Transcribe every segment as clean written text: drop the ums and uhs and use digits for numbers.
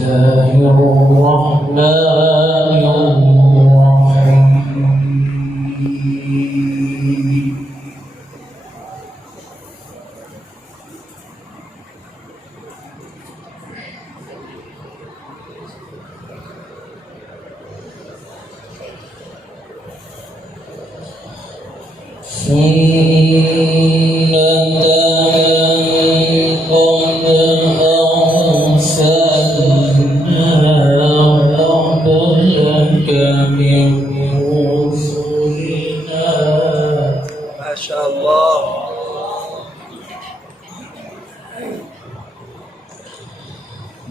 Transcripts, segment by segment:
الله الرحمن الرحيم ما شاء الله.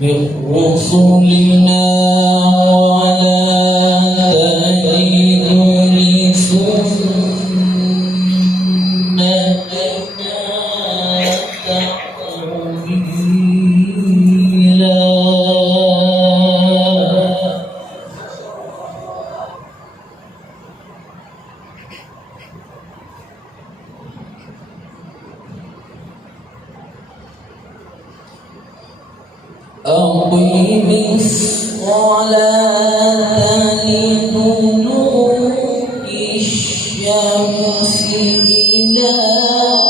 من رسلنا ولا تجد لسنتنا تحويلا أقم الصلاة لدلوك الشمس إلى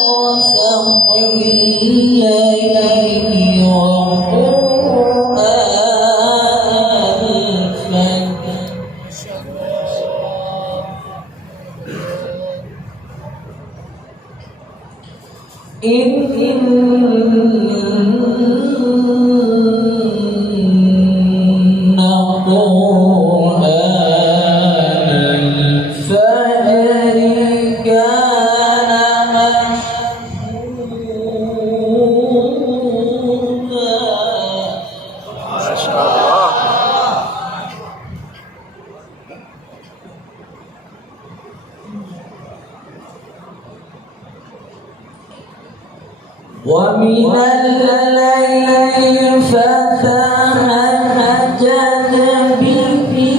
غسق الليل وقرآن الفجر إن قرآن الفجر كان مشهودا ما شاء الله. ومن الليل فتهجد به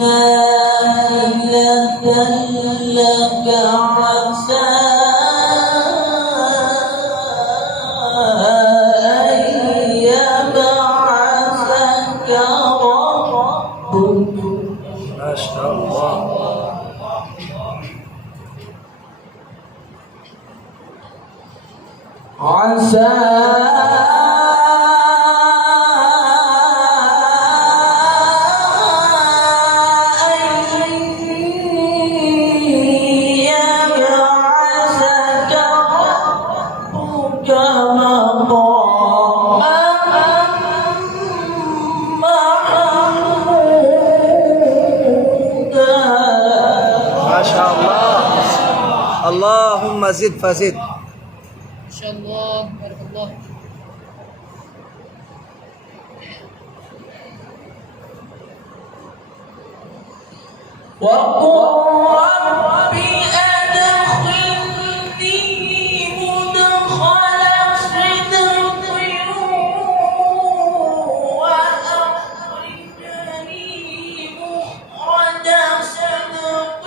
نافلة لك عسى أن يبعثك ربك ما شاء الله. عسى أن يبعثك ربك مقاما محمودا ما شاء الله. اللهم زد فزد. ما شاء الله بارك الله. وقل رب أدخلني مدخل صدق وأخرجني مخرج صدق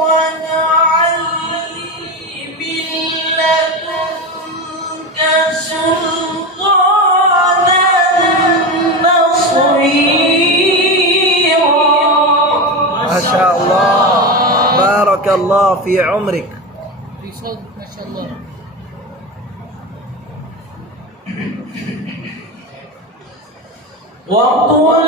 واجعل لي من لدنك سلطانا نصيرا. ما شاء الله. بارك الله في عمرك. في صوتك ما شاء الله. وقل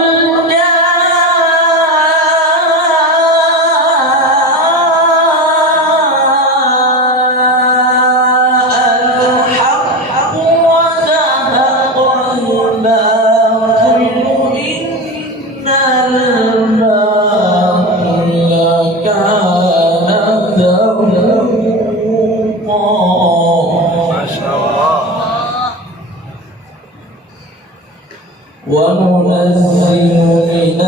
الحق وزهق الباطل إن الباطل كان زهوقا. ما شاء الله. وننزل من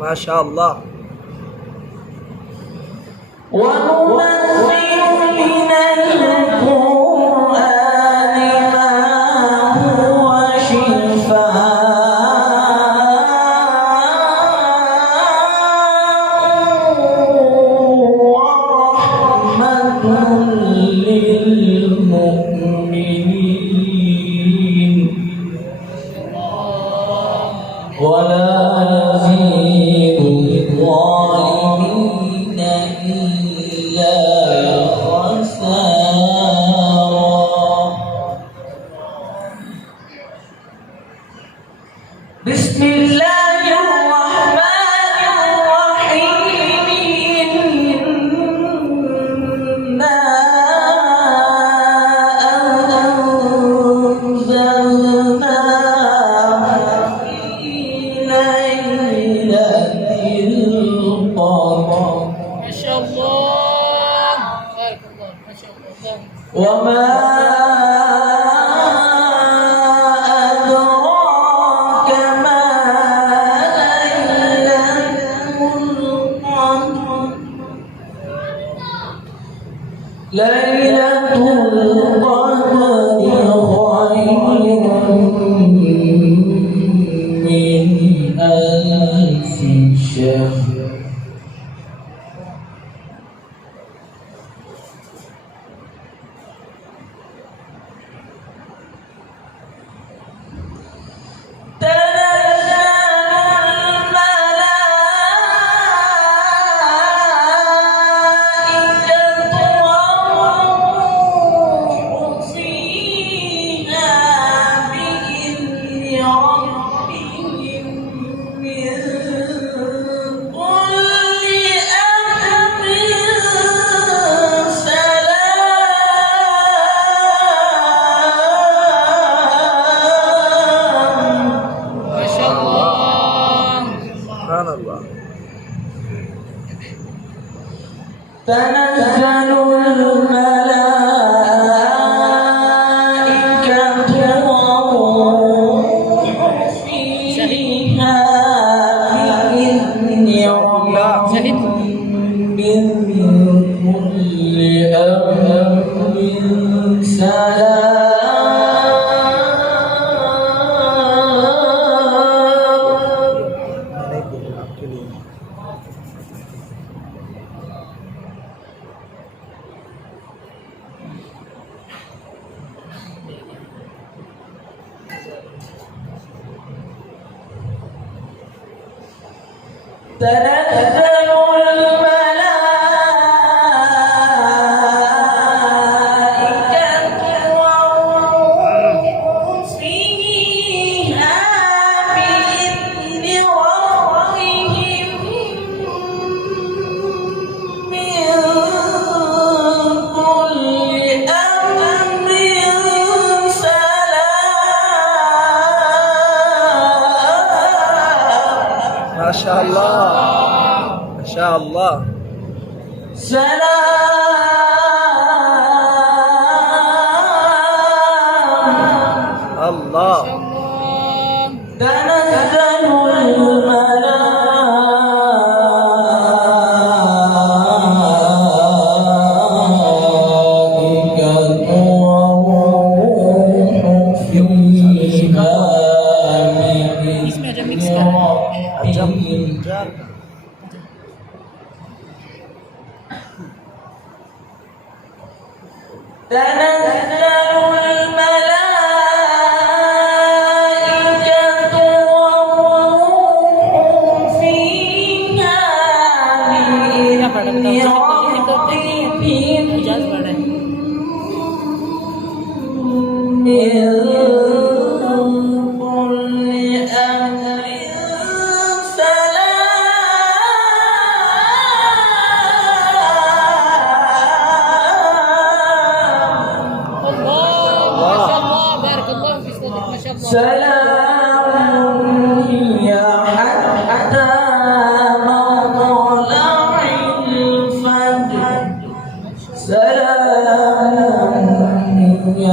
Masya Allah. وننزل من القرآن ما هو شفاء ورحمة للمؤمنين ولا يزيد الظالمين إلا خسارا. بسم الله الرحمن الرحيم. إنا أنزلناه في ليلة القدر ما شاء الله. بارك الله. ما شاء الله. وما أدراك ما ليلة القدر. ليلة القدر خير من ألف شهر. ما شاء الله. Subhanallah. تنزل الملائكة والروح فيها بإذن ربهم من كل أمر سلام. تنزل الملائكة والروح فيها بإذن ربهم من كل أمر سلام. Masya Allah. Masya Allah. سلام. Allah. الله. تنزل الملائكة والروح فيها اسمها جميل بإذن Ajam. ربهم Jan. تنزل الملائكة والروح فيها بإذن ربهم من كل أمر سلام. الله. ما شاء الله. بارك الله في صوتك. ما شاء الله. سلام هي حتى مطلع الفجر. سلام هي